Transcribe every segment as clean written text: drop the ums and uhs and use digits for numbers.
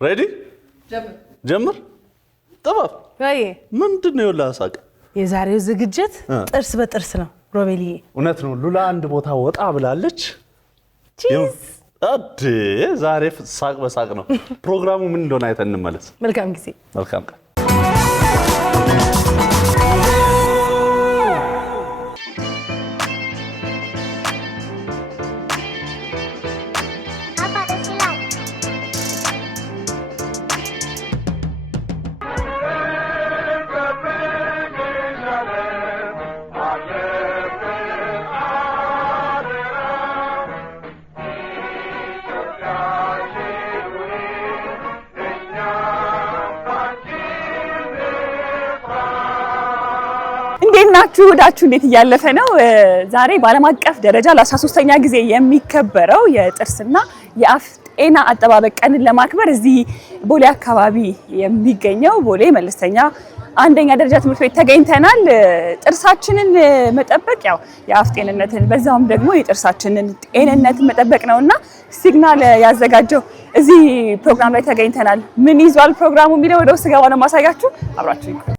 ሬዲ ጀምር ጥበብ ወይ ምንድነው ያላሳቀ የዛሬው ዝግጅት ጥርስ በጥርስ ነው ሮቤሊ እውነት ነው ሉላ አንድ ቦታ ወጣ ብላለች ቺዝ አዴ ዛሬ ሳቅ በሳቅ ነው ፕሮግራሙ ምን እንደሆነ አይተን እንመለስ መልካም ጊዜ መልካም ቀን ናችሁ ወዳችሁ እንዴት ያለፈ ነው ዛሬ በዓለም አቀፍ ደረጃ ለ13ኛ ጊዜ የሚከበረው የጥርስና የአፍ ጤና አጠባበቅ ቀንን ለማክበር እዚህ ቦሌ አካባቢ የሚገኘው ቦሌ መለስተኛ አንደኛ ደረጃ ትምህርት ቤት ተገኝተናል ጥርሳችንን መጠበቅ ያው የአፍ ጤንነትን በዛውም ደግሞ የጥርሳችንን ጤንነት መጠበቅ ነውና ሲግናል ያዘጋጀው እዚህ ፕሮግራም ላይ ተገኝተናል ምን ይዟል ፕሮግራሙ የሚለው ወደ ውስጥ ገባ ነው ማሳያችሁ አብራችሁ ይቆዩ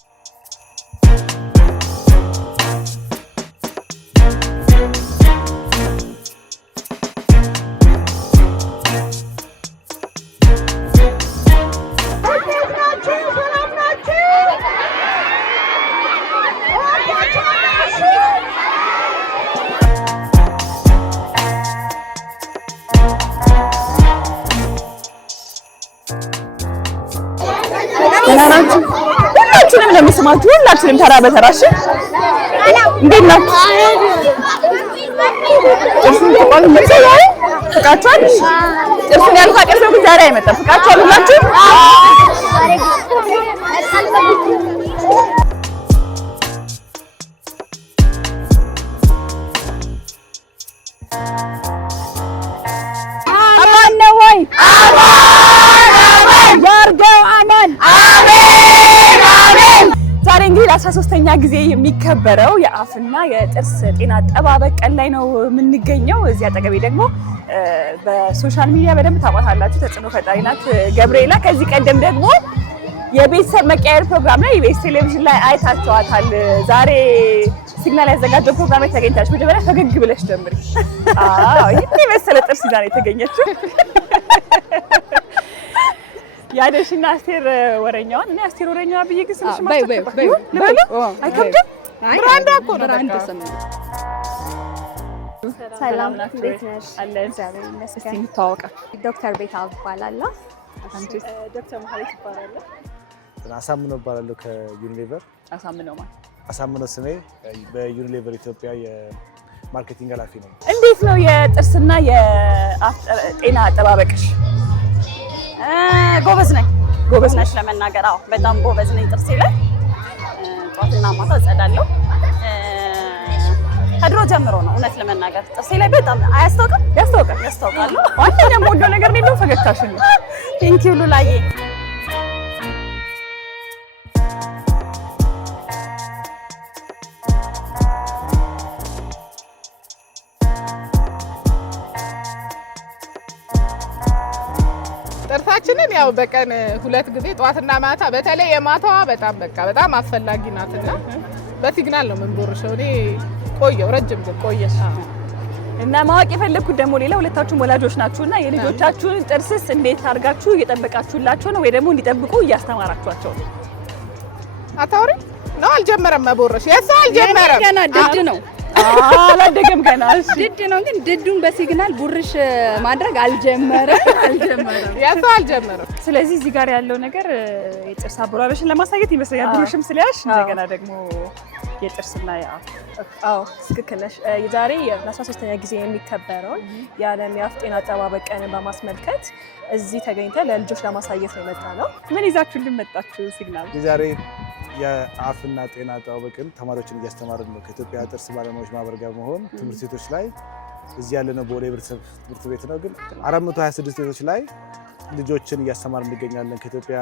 ሁላችንም ለምስማችሁ ሁላችንም ተራ በተራሽ እንዴት ነው ጥርሱን ተቋም መሰለኝ ፍቃቻል ጥርሱን ያልፋቀ ሰው ግን ዛሬ አይመጣም ፍቃቻል ሁላችሁ አማን ነው ወይ ዛሬ እንግዲህ ለ13ኛ ጊዜ የሚከበረው የአፍና የጥርስ ጤና አጠባበቅ ቀን ላይ ነው የምንገኘው እዚህ አጠገቤ ደግሞ በሶሻል ሚዲያ በደንብ ታውቃታላችሁ ተጽዕኖ ፈጣሪ ናት ገብርኤላ ከዚህ ቀደም ደግሞ የቤተሰብ መቀየር ፕሮግራም ላይ ኢቢኤስ ቴሌቪዥን ላይ አይታችኋታል ዛሬ ሲግናል ያዘጋጀው ፕሮግራም ላይ ተገኝታችሁ መጀመሪያ ፈገግ ብለሽ ጀምሪ ይሄ መሰለ ጥርስ ይዛ ነው የተገኘችው ያደሽና አስቴር ወረኛዋን እና አስቴር ወረኛዋ ብዬሽ ስልሽ ማስተካከል አይከብድም ብራንድ እኮ ነው ብራንድ ሰም ሰላም እንዴት ነሽ አለን ዛሬ መስኪን ተዋወቀ ዶክተር ቤታው ይባላል አንቺስ ዶክተር መሐሌት ይባላል አሳምነው ይባላል ከዩኒሌቨር አሳምነው ማለት አሳምነው ስሜ በዩኒሌቨር ኢትዮጵያ የማርኬቲንግ ኃላፊ ነኝ እንዴት ነው የጥርስና የአፍ ጤና አጠባበቅሽ ጎበዝ ነሽ ለመናገር አዎ በጣም ጎበዝ ነኝ ጥርሴ ላይ ጧትና ማታ ጸዳለሁ ከድሮ ጀምሮ ነው እውነት ለመናገር ጥርሴ ላይ በጣም ያስታውቃል ዋናኛ ሞዶ ነገር ነው ፈገግታሽ ነው ቴንክ ዩ ሉላዬ ጥርሳችንን ያው በቀን 2 ጊዜ ጧትና ማታ በተለይ የማታዋ በጣም አስፈላጊ ናትና በሲግናል ነው የምንቦርሸው እኔ ቆየው ረጅም ግን ቆየሽ እና ማወቅ የፈለኩት ደግሞ ሌላ ሁለታችሁም ወላጆች ናችሁና የልጆቻችሁን ጥርስስ እንዴት አድርጋችሁ እየጠበቃችሁላቸው ነው ወይ ደግሞ እንዲጠብቁ እያስተማራችኋቸው ነው አታውሪ ነው አልጀመረም መቦረሽ የሷ አልጀመረም ገና ድድ ነው አላደገም ገና እሺ ድድ ነው ግን ድዱን በሲግናል ቡርሽ ማድረግ አልጀመረም ያሷ አልጀመረም ስለዚህ እዚህ ጋር ያለው ነገር የጥርስ አቦራረሽን ለማሳየት ይመስላል ቡርሽም ስለያሽ እንደገና ደግሞ የጥርስና አዎ ትክክል ነሽ ዛሬ ለ13ኛ ጊዜ የሚከበረው የዓለም የአፍ ጤና አጠባበቅ ቀንን በማስመልከት እዚህ ተገኝተን ለልጆች ለማሳየት ነው የመጣነው ምን ይዛችሁልን መጣችሁ ሲግናል ዛሬ የአፍና ጤና አጠባበቅን ተማሪዎችን እያስተማርን ነው ከኢትዮጵያ ጥርስ ባለሙያዎች ማህበር ጋር መሆን ትምህርት ቤቶች ላይ እዚህ ያለነው ቦሌ ህብረተሰብ ትምህርት ቤት ነው ግን 426 ቤቶች ላይ ልጆችን እያስተማርን እንገኛለን ከኢትዮጵያ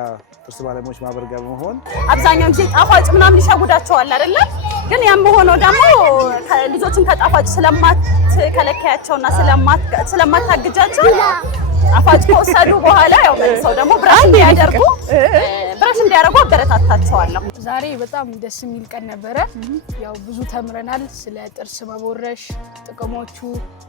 ጥርስ ባለሙያዎች ማህበር ጋር መሆን አብዛኛው ጊዜ ጣፋጭ ምናምን ሊሸጉዳቸዋል አይደል ግን ያም ሆኖ ደግሞ ልጆችን ከጣፋጭ ስለማትከለከያቸውና ስለማታግጃቸው ጣፋጭ ከወሰዱ በኋላ ያው መልሰው ደግሞ ብራሽ እንዲያደርጉ አበረታታቸዋለሁ። ዛሬ በጣም ደስ የሚል ቀን ነበረ። ያው ብዙ ተምረናል ስለ ጥርስ መቦረሽ ጥቅሞቹ፣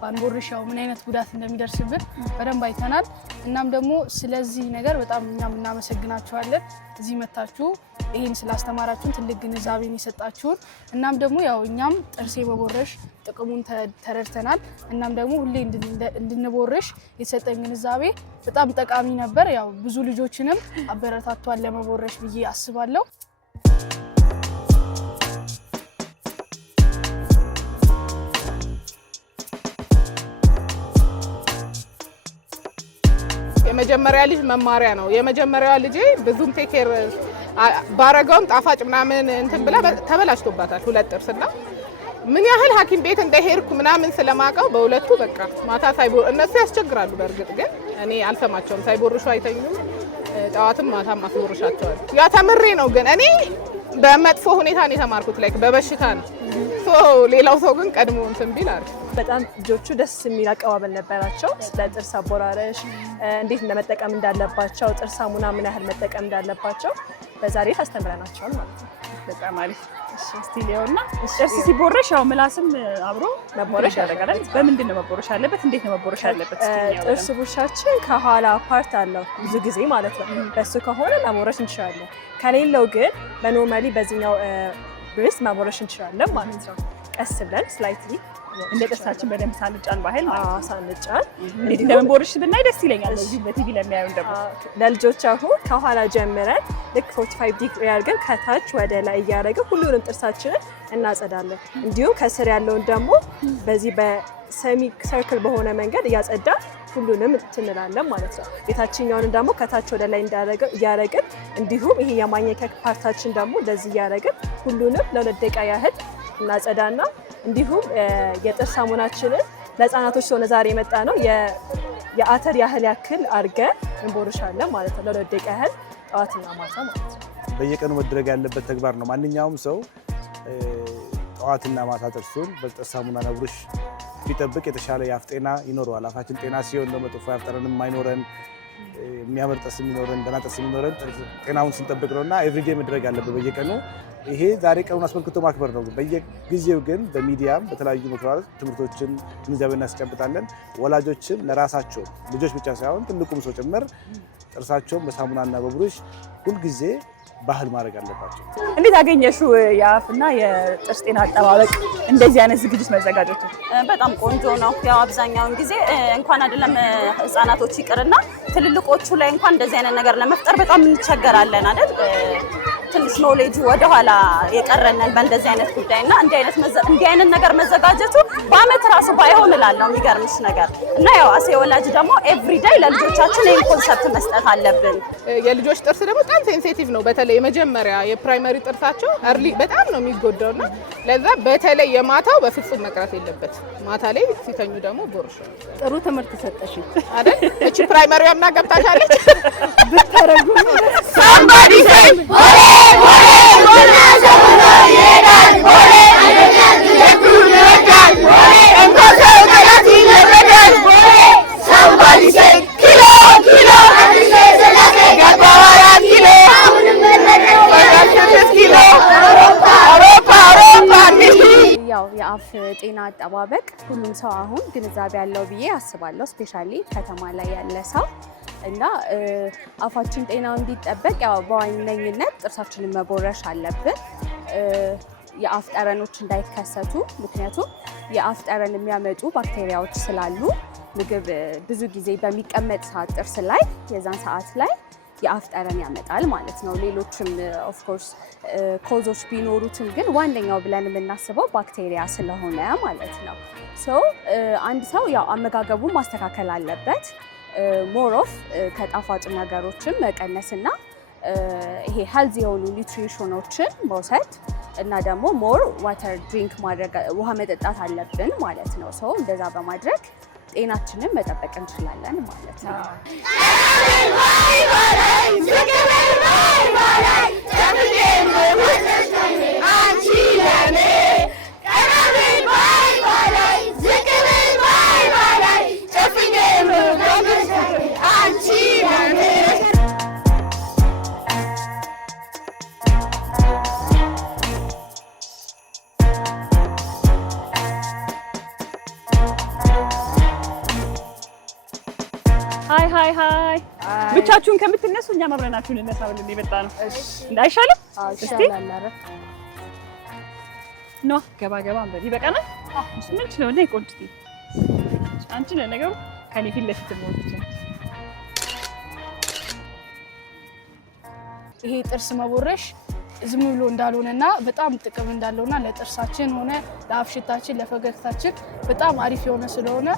ባንቦርሽ ያው ምን አይነት ጉዳት እንደሚደርስብን በደንብ አይተናል። እናም ደግሞ ስለዚህ ነገር በጣም እኛም እናመሰግናችኋለን። እዚህ መታችሁ ይሄን ስላስተማራችሁን ትልቅ ግንዛቤን የሰጣችሁን። እናም ደግሞ ያው እኛም ጥርስ መቦረሽ ጥቅሙን ተረድተናል። እናም ደግሞ ሁሌ እንድንቦርሽ የተሰጠን ግንዛቤ በጣም ጠቃሚ ነበር። ያው ብዙ ልጆችንም አበረታቷል ለመቦረሽ ብዬ አስባለሁ። የመጀመሪያ ልጅ መማሪያ ነው። የመጀመሪያዋ ልጄ ብዙም ቴኬር ባረጋውም ጣፋጭ ምናምን እንትን ብላ ተበላሽቶባታል ሁለት ጥርስና ምን ያህል ሐኪም ቤት እንደሄድኩ ምናምን ስለማቀው በሁለቱ በቃ ማታ እነሱ ያስቸግራሉ። በእርግጥ ግን እኔ አልሰማቸውም። ሳይቦርሹ አይተኙም። ጠዋትም ማታም አስቦርሻቸዋል። ያ ተምሬ ነው። ግን እኔ በመጥፎ ሁኔታ ነው የተማርኩት። ላይክ በበሽታ ነው። ሌላው ሰው ግን ቀድሞ እንትን ቢል አሪፍ። በጣም ልጆቹ ደስ የሚል አቀባበል ነበራቸው። ስለ ጥርስ አቦራረሽ እንዴት እንደመጠቀም እንዳለባቸው፣ ጥርስ ሳሙና ምን ያህል መጠቀም እንዳለባቸው በዛሬ አስተምረናቸዋል ማለት ነው። በጣም አሪፍ። እሺ እስቲ ሊዮና ጥርስ ሲቦረሽ ያው ምላስም አብሮ መቦረሽ ያደርጋል። በምንድን ነው መቦረሽ ያለበት? እንዴት ነው መቦረሽ ያለበት? ጥርስ ብሩሻችን ከኋላ ፓርት አለው ብዙ ጊዜ ማለት ነው። በሱ ከሆነ መቦረሽ እንችላለን። ከሌለው ግን በኖርማሊ በዚህኛው ብሬስ መቦረሽ እንችላለን ማለት ነው። ቀስ ብለን ስላይትሊ እንደ ጥርሳችን በደንብ ሳንጫን ባህል ማለት ነው። ሳንጫን እንዴት እንደምንቦርሽ ብናይ ደስ ይለኛል። እዚህ በቲቪ ለሚያዩን ደግሞ ለልጆች አሁን ከኋላ ጀምረን ልክ 45 ዲግሪ አድርገን ከታች ወደ ላይ እያደረግን ሁሉንም ጥርሳችንን እናጸዳለን። እንዲሁም ከስር ያለውን ደግሞ በዚህ በሰሚ ሰርክል በሆነ መንገድ እያጸዳ ሁሉንም እንላለን ማለት ነው። የታችኛውን ደግሞ ከታች ወደ ላይ እያደረግን እንዲሁም ይሄ የማኘከክ ፓርታችን ደግሞ እንደዚህ እያደረግን ሁሉንም ለ2 ደቂቃ ያህል እናጸዳና እንዲሁም የጥርስ ሳሙናችንን ለህፃናቶች ስለሆነ ዛሬ የመጣ ነው የአተር ያህል አድርገን እንቦርሻለን ማለት ነው። ለ2 ደቂቃ ያህል ጠዋትና ማታ ማለት ነው። በየቀኑ መደረግ ያለበት ተግባር ነው። ማንኛውም ሰው ጠዋትና ማታ ጥርሱን በጥርስ ሳሙናና ብሩሽ ቢጠብቅ የተሻለ የአፍ ጤና ይኖረዋል። አፋችን ጤና ሲሆን ደግሞ ጥፎ የአፍ ጠረንም አይኖረን፣ የሚያምር ጥርስ የሚኖረን፣ ደህና ጥርስ የሚኖረን ጤናውን ስንጠብቅ ነውና ኤቭሪዴይ መደረግ ያለበት በየቀኑ። ይሄ ዛሬ ቀኑን አስመልክቶ ማክበር ነው። በየጊዜው ግን በሚዲያም በተለያዩ ምክራሮች ትምህርቶችን ግንዛቤ እናስጨብጣለን። ወላጆችም ለራሳቸው ልጆች ብቻ ሳይሆን ትልቁም ሰው ጭምር ጥርሳቸውን በሳሙናና በብሩሽ ሁልጊዜ ባህል ማድረግ አለባቸው። እንዴት አገኘሽው የአፍና የጥርስ ጤና አጠባበቅ እንደዚህ አይነት ዝግጅት መዘጋጀቱ? በጣም ቆንጆ ነው። ያው አብዛኛውን ጊዜ እንኳን አይደለም ህፃናቶች ይቅርና ትልልቆቹ ላይ እንኳን እንደዚህ አይነት ነገር ለመፍጠር በጣም እንቸገራለን አይደል? ትንሽ ኖሌጅ ወደኋላ የቀረነን በእንደዚህ አይነት ጉዳይና እንዲህ አይነት ነገር መዘጋጀቱ በአመት ራሱ ባይሆን እላለሁ። የሚገርምሽ ነገር እና ያው አሴ ወላጅ ደግሞ ኤቭሪዴይ ለልጆቻችን ይሄን ኮንሰፕት መስጠት አለብን። የልጆች ጥርስ ደግሞ በጣም ሴንሲቲቭ ነው። በተለይ የመጀመሪያ የፕራይመሪ ጥርሳቸው እርሊ በጣም ነው የሚጎዳውና ለዛ በተለይ የማታው በፍጹም መቅረት የለበት። ማታ ላይ ሲተኙ ደግሞ ቦርሽ። ጥሩ ትምህርት ሰጠሽ አይደል? እቺ ፕራይመሪዋ ምና ገብታሻለች ብታረጉ ሳምባዲ ሴይ ያው የአፍ ጤና አጠባበቅ ሁሉም ሰው አሁን ግንዛቤ ያለው ብዬ አስባለሁ። ስፔሻሊ ከተማ ላይ ያለ ሰው እና አፋችን ጤናው እንዲጠበቅ ያው በዋነኝነት ጥርሳችንን መቦረሽ አለብን። የአፍ ጠረኖች እንዳይከሰቱ፣ ምክንያቱም የአፍ ጠረን የሚያመጡ ባክቴሪያዎች ስላሉ ምግብ ብዙ ጊዜ በሚቀመጥ ሰዓት ጥርስ ላይ የዛን ሰዓት ላይ የአፍ ጠረን ያመጣል ማለት ነው። ሌሎችም ኦፍ ኮርስ ኮዞች ቢኖሩትም ግን ዋነኛው ብለን የምናስበው ባክቴሪያ ስለሆነ ማለት ነው። ሶ አንድ ሰው ያው አመጋገቡን ማስተካከል አለበት። ሞር ኦፍ ከጣፋጭ ነገሮችን መቀነስና ይሄ ሄልዚ የሆኑ ኒውትሪሽኖችን መውሰድ እና ደግሞ ሞር ዋተር ድሪንክ ማድረግ ውሃ መጠጣት አለብን ማለት ነው። ሶ እንደዛ በማድረግ ጤናችንን መጠበቅ እንችላለን ማለት ነው። አንቺ ለኔ ቀናብል ባይ ባላይ ዝቅብል ባይ ባላይ ጨፍኜ ምብለሽ አንቺ ለኔ ሃይ ብቻችሁን ከምትነሱ እኛ አብረናችሁን እንነሳ ብለን የመጣ ነው። እንዳይሻልም እስቲ ኖ ገባ እንበል ይበቃናል። ምን ይችላል እንደ ቆንጆ አንቺ ለነገሩ ከኔ ፊት ለፊት ነው ትችላል። ይሄ ጥርስ መቦረሽ ዝም ብሎ እንዳልሆነና በጣም ጥቅም እንዳለውና ለጥርሳችን ሆነ ለአፍሽታችን ለፈገግታችን በጣም አሪፍ የሆነ ስለሆነ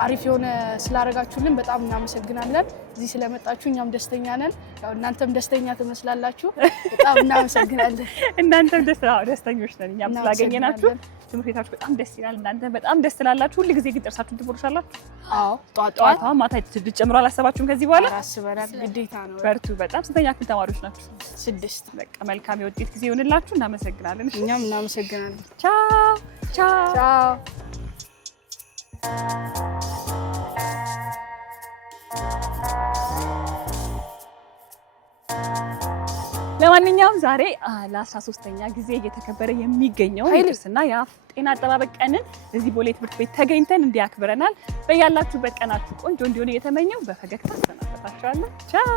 አሪፍ የሆነ ስላደረጋችሁልን በጣም እናመሰግናለን። እዚህ ስለመጣችሁ እኛም ደስተኛ ነን። ያው እናንተም ደስተኛ ትመስላላችሁ። በጣም እናመሰግናለን። እናንተም ደስተኞች ነን እኛም ስላገኘናችሁ። ትምህርት ቤታችሁ በጣም ደስ ይላል። እናንተ በጣም ደስ ትላላችሁ። ሁሉ ጊዜ ግን ጥርሳችሁን ትቦርሻላችሁ? አዎ፣ ጧት ማታ ትጨምሩ አላሰባችሁም? ከዚህ በኋላ አስበናል። ግዴታ ነው። በርቱ። በጣም ስንተኛ ክፍል ተማሪዎች ናችሁ? 6። በቃ መልካም የውጤት ጊዜ ይሁንላችሁ። እናመሰግናለን። እኛም እናመሰግናለን። ቻው። ለማንኛውም ዛሬ ለ13ኛ ጊዜ እየተከበረ የሚገኘው የጥርስና የአፍ ጤና አጠባበቅ ቀንን እዚህ ቦሌ ትምህርት ቤት ተገኝተን እንዲያክብረናል። በያላችሁበት ቀናችሁ ቆንጆ እንዲሆን እየተመኘው በፈገግታ አሰናበታችኋለሁ። ቻው።